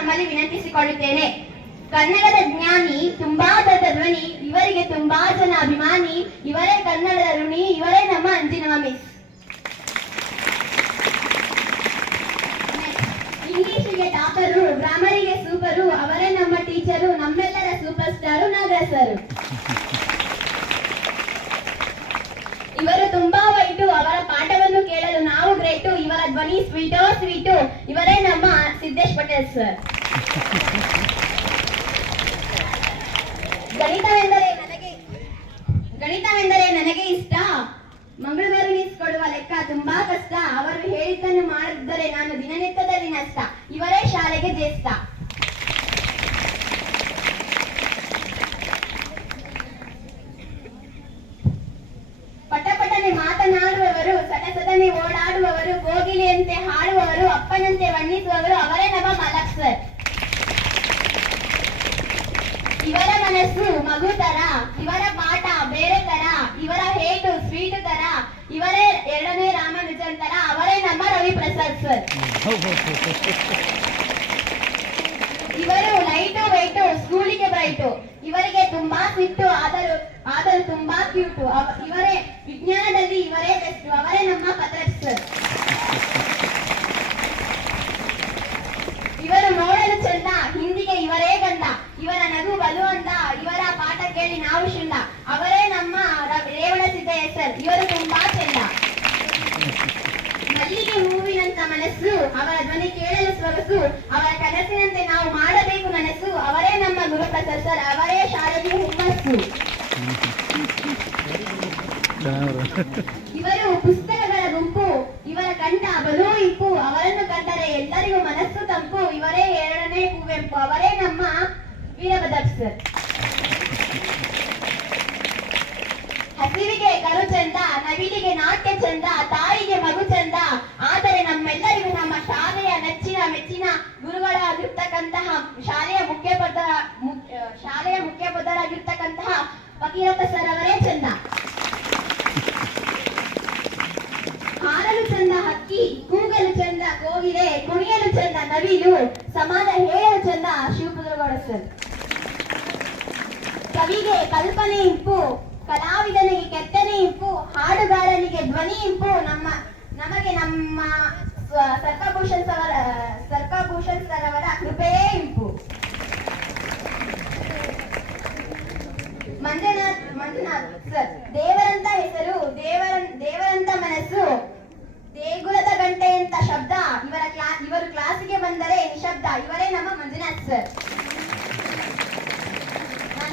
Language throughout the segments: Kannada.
ತಮ್ಮಲ್ಲಿ ವಿನಂತಿಸಿಕೊಳ್ಳುತ್ತೇನೆ. ಕನ್ನಡದ ಜ್ಞಾನಿ ತುಂಬಾ ದೊಡ್ಡ ಧ್ವನಿ ಇವರಿಗೆ ತುಂಬಾ ಜನ ಅಭಿಮಾನಿ ಇವರೇ ಕನ್ನಡದ ಋಣಿ ಇವರೇ ನಮ್ಮ ಅಂಜಿನವ ಮಿಸ್ ಇಂಗ್ಲಿಷಿಗೆ ಟಾಪರು ಗ್ರಾಮರಿಗೆ ಸೂಪರು ಅವರೇ ನಮ್ಮ ಟೀಚರು ನಮ್ಮೆಲ್ಲರ ಸೂಪರ್ ಸ್ಟಾರು ನಾಗರಾಜ್ ಸರ್. ಇವರು ತುಂಬಾ ವೈಟು ಅವರ ಪಾಠವನ್ನು ಕೇಳಲು ನಾವು ಗ್ರೇಟು ಇವರ ಧ್ವನಿ ಸ್ವೀಟೋ ಸ್ವೀಟು ಇವರೇ ನಮ್ಮ ಸಿದ್ದೇಶ್ ಪಟೇಲ್ ಸರ್ ಗಣಿತವೆಂದರೆ ನನಗೆ ಗಣಿತವೆಂದರೆ ನನಗೆ ಇಷ್ಟ. ಮಂಗಳವಾರ ಕೊಡುವ ಲೆಕ್ಕ ತುಂಬಾ ಕಷ್ಟ. ಅವರು ಹೇಳಿದ್ದನ್ನು ಮಾಡಿದ್ದರೆ ನಾನು ದಿನನಿತ್ಯದಲ್ಲಿ ನಷ್ಟ. ಇವರೇ ಶಾಲೆಗೆ ಜೇಸ್ತ ಇವರ ಮನಸ್ಸು ಮಗು ತರ ಇವರ ಪಾಠ ಬೇರೆ ತರ, ಇವರ ಹೇಟು ಸ್ವೀಟ್ ತರ, ಇವರೇ ಎರಡನೇ ರಾಮಾನುಜನ್ ತರ, ಅವರೇ ನಮ್ಮ ರವಿ ಪ್ರಸಾದ್ ಸರ್ ಇವರು ಲೈಟು ವೈಟು ಸ್ಕೂಲಿಗೆ ಬ್ರೈಟು ಇವರಿಗೆ ತುಂಬಾ ಸಿಟ್ಟು, ಆದರೂ ಆದರೂ ತುಂಬಾ ಕ್ಯೂಟು ಇವರೇ ವಿಜ್ಞಾನದಲ್ಲಿ ಇವರೇ ಬೆಸ್ಟ್ ಅವರೇ ನಮ್ಮ ಪತ್ರ ಸರ್ ಇವರು ನೋಡಲು ಚಂದ ಹಿಂದಿಗೆ ಇವರೇ ಗಂಡ ಇವರ ನಗು ಬಲು ಅಂತ ಇವರ ಪಾಠ ಕೇಳಿ ನಾವು ಶುಂಡ ಅವರೇ ನಮ್ಮ ರೇವಣ ಸಿದ್ದಯ್ಯ ಸರ್ ಇವರು ತುಂಬಾ ಚೆಂದ. ಮಲ್ಲಿಗೆ ಹೂವಿನಂತ ಮನಸ್ಸು, ಅವರ ಧ್ವನಿ ಕೇಳಲು ಸೊಗಸು, ಅವರ ಕನಸಿನಂತೆ ನಾವು ಮಾಡಬೇಕು ಮನಸ್ಸು, ಅವರೇ ನಮ್ಮ ಗುರುಪ್ರಸಾದ್ ಸರ್. ಅವರೇ ಶಾಲೆಗೆ ಹುಮ್ಮಸ್ಸು. ಇವರು ಪುಸ್ತಕಗಳ ಗುಂಪು, ಇವರ ಕಂಠ ಬಲು ಇಂಪು, ಅವರನ್ನು ಕಂಡರೆ ಎಲ್ಲರಿಗೂ ಮನಸ್ಸು ತಂಪು, ಇವರೇ ಎರಡನೇ ಕುವೆಂಪು ಅವರೇ ವೀರಭದ್ರಪ್ಪ ಸರ್ ಹಸಿವಿಗೆ ಕರು ಚಂದ, ನವಿಲಿಗೆ ನಾಟ್ಯ ಚಂದ, ತಾಯಿಗೆ ಮಗು ಚಂದ. ಆದರೆ ನಮ್ಮೆಲ್ಲರಿಗೂ ನಮ್ಮ ಶಾಲೆಯ ನೆಚ್ಚಿನ ಮೆಚ್ಚಿನ ಗುರುಗಳಾಗಿರ್ತಕ್ಕಂತಹ ಶಾಲೆಯ ಮುಖ್ಯಪದ ಮುಖ್ಯ- ಶಾಲೆಯ ಮುಖ್ಯಪದರಾಗಿರ್ತಕ್ಕಂತಹ ಫಕೀರಪ್ಪ ಸರ್ ಅವರೇ ಚಂದ. ಹಾರಲು ಚಂದ ಹಕ್ಕಿ, ಕೂಗಲು ಚಂದ ಕೋಗಿಲೆ, ಕುಣಿಯಲು ಚಂದ ನವಿಲು, ಸಮಾನ ಹೇಳಲು ಚಂದ ಶಿವಪುತ್ರಗೌಡ ಸರ್. ಕವಿಗೆ ಕಲ್ಪನೆ ಇಂಪು, ಕಲಾವಿದನಿಗೆ ಕೆತ್ತನೆ ಇಂಪು, ಹಾಡುಗಾರನಿಗೆ ಧ್ವನಿ ಇಂಪು, ನಮ್ಮ, ನಮಗೆ ನಮ್ಮ ಸರ್ಕಾಭೂಷಣ್ ಸರ್ ಸರ್ಕಭೂಷಣ್ ಸರ್ ಅವರ ಕೃಪೆಯೇ ಇಂಪು. ಮಂಜುನಾಥ್ ಮಂಜುನಾಥ್, ಸರ್, ದೇವರಂತ ಹೆಸರು ದೇವರ ದೇವರಂತ ಮನಸ್ಸು, ದೇಗುಲದ ಗಂಟೆ ಅಂತ ಶಬ್ದ, ಇವರ ಕ್ಲಾ, ಇವರು ಕ್ಲಾಸಿಗೆ ಬಂದರೆ ನಿಶಬ್ದ, ಇವರೇ ನಮ್ಮ ಮಂಜುನಾಥ್, ಸರ್.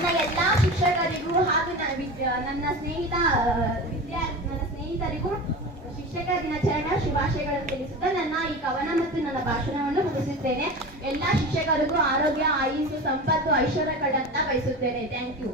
ನನ್ನ ಎಲ್ಲ ಶಿಕ್ಷಕರಿಗೂ ಹಾಗೂ ನನ್ನ ನನ್ನ ಸ್ನೇಹಿತ ವಿದ್ಯಾರ್ಥಿ, ನನ್ನ ಸ್ನೇಹಿತರಿಗೂ ಶಿಕ್ಷಕ ದಿನಾಚರಣೆ ಶುಭಾಶಯಗಳನ್ನು ತಿಳಿಸುತ್ತಾ ನನ್ನ ಈ ಕವನ ಮತ್ತು ನನ್ನ ಭಾಷಣವನ್ನು ಮುಗಿಸುತ್ತೇನೆ. ಎಲ್ಲ ಶಿಕ್ಷಕರಿಗೂ ಆರೋಗ್ಯ, ಆಯುಸ್ಸು, ಸಂಪತ್ತು, ಐಶ್ವರ್ಯ ಕಡಂತ ಬಯಸುತ್ತೇನೆ. Thank you